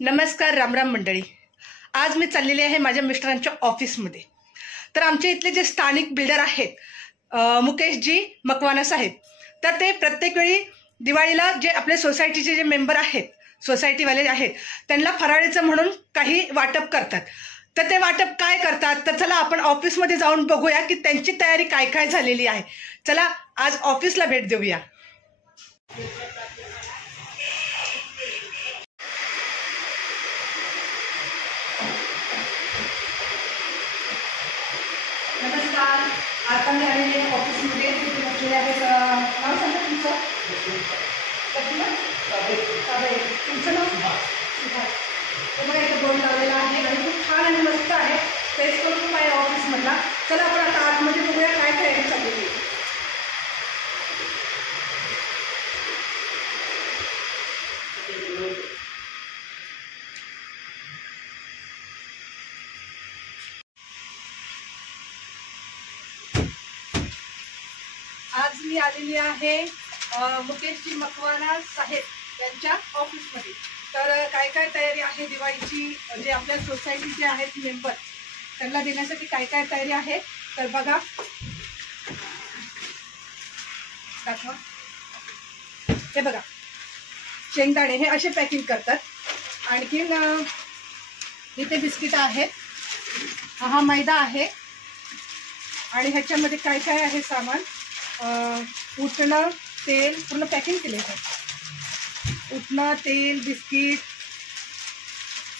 नमस्कार, रामराम मंडळी. आज मी चाललेली आहे माझ्या मिस्टरांच्या ऑफिसमध्ये. तर आमच्या इथले जे स्थानिक बिल्डर आहेत मुकेशजी मकवाना साहेब, तर ते प्रत्येक वेळी दिवाळीला जे आपले सोसायटीचे जे मेंबर आहेत, सोसायटीवाले आहेत, त्यांना फराळीचं म्हणून काही वाटप करतात. तर ते वाटप काय करतात, तर चला आपण ऑफिसमध्ये जाऊन बघूया की त्यांची तयारी काय काय झालेली आहे. चला आज ऑफिसला भेट देऊया. नमस्कार. आता मी आलेले ऑफिसमध्ये. तिथे बसलेले आहेत. नाव सांगा तुमचं. तुमचं नाव तुम्हाला इथे बोर्ड लावलेला आहे आणि खूप छान आणि मस्त आहे. फेस करून आहे ऑफिसमधला. चला आपण आता आतमध्ये बघूया काय तयारी चाललेली आहे. आज मी आलेली आहे मुकेशजी मकवाना साहेब यांच्या ऑफिसमध्ये. तर काय काय तयारी आहे दिवाळीची, जे आपल्या सोसायटीचे आहेत मेंबर, त्यांना देण्यासाठी काय काय तयारी आहे तर बघा. दाखवा. हे बघा, शेंगदाणे हे असे पॅकिंग करतात. आणखीन इथे बिस्किट आहेत, हा मैदा आहे आणि ह्याच्यामध्ये काय काय आहे सामान. उटणं, तेल, पूर्ण पॅकिंग केले आहे. उटणं, तेल, बिस्किट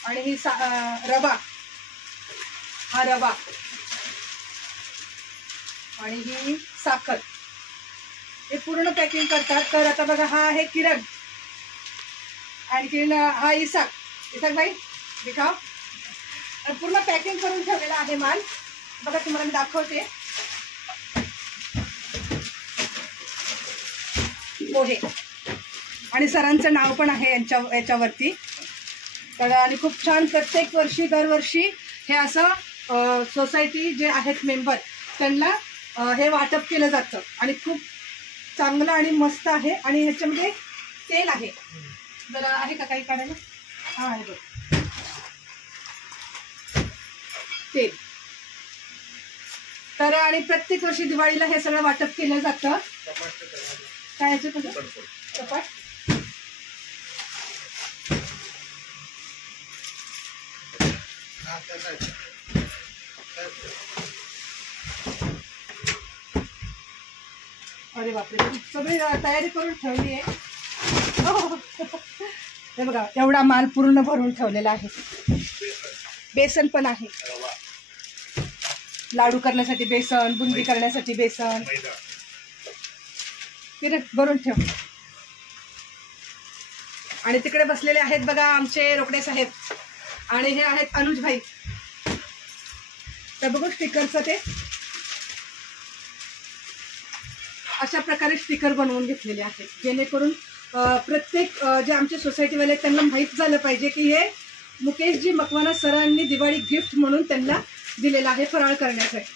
आणि ही रवा, हा रवा आणि ही साखर, हे पूर्ण पॅकिंग करतात. तर आता बघा, हा आहे किरण, आणखीन हा इसाक बाई दिखाव. पूर्ण पॅकिंग करून ठेवलेला आहे माल. बघा, तुम्हाला मी दाखवते. पोहे आणि सरांचं नाव पण आहे याच्यावरती. तर आणि खूप छान, प्रत्येक वर्षी दरवर्षी हे असं सोसायटी जे आहेत मेंबर त्यांना हे वाटप केलं जातं आणि खूप चांगलं आणि मस्त आहे. आणि ह्याच्यामध्ये तेल आहे. जरा आहे का काही काढायला? हा आहे बघ, तेल. तर आणि प्रत्येक वर्षी दिवाळीला हे सगळं वाटप केलं जातं. काय ह्याचं तुझं चपाट. अरे बापरे, सगळी तयारी करून ठेवली आहे. हे बघा, एवढा माल पूर्ण भरून ठेवलेला आहे. बेसन पण आहे, लाडू करण्यासाठी बेसन, बुंदी करण्यासाठी बेसन, भरून ठेव. आणि तिकडे बसलेले आहेत बघा आमचे रोकडे साहेब आणि हे आहेत अनुज भाई. तर बघू स्टिकरचं ते अशा प्रकारे स्टिकर बनवून घेतलेले आहेत, जेणेकरून प्रत्येक जे आमचे सोसायटीवाले आहेत त्यांना माहीत झालं पाहिजे की हे मुकेशजी मकवाना सरांनी दिवाळी गिफ्ट म्हणून त्यांना दिलेलं आहे फराळ करण्यासाठी.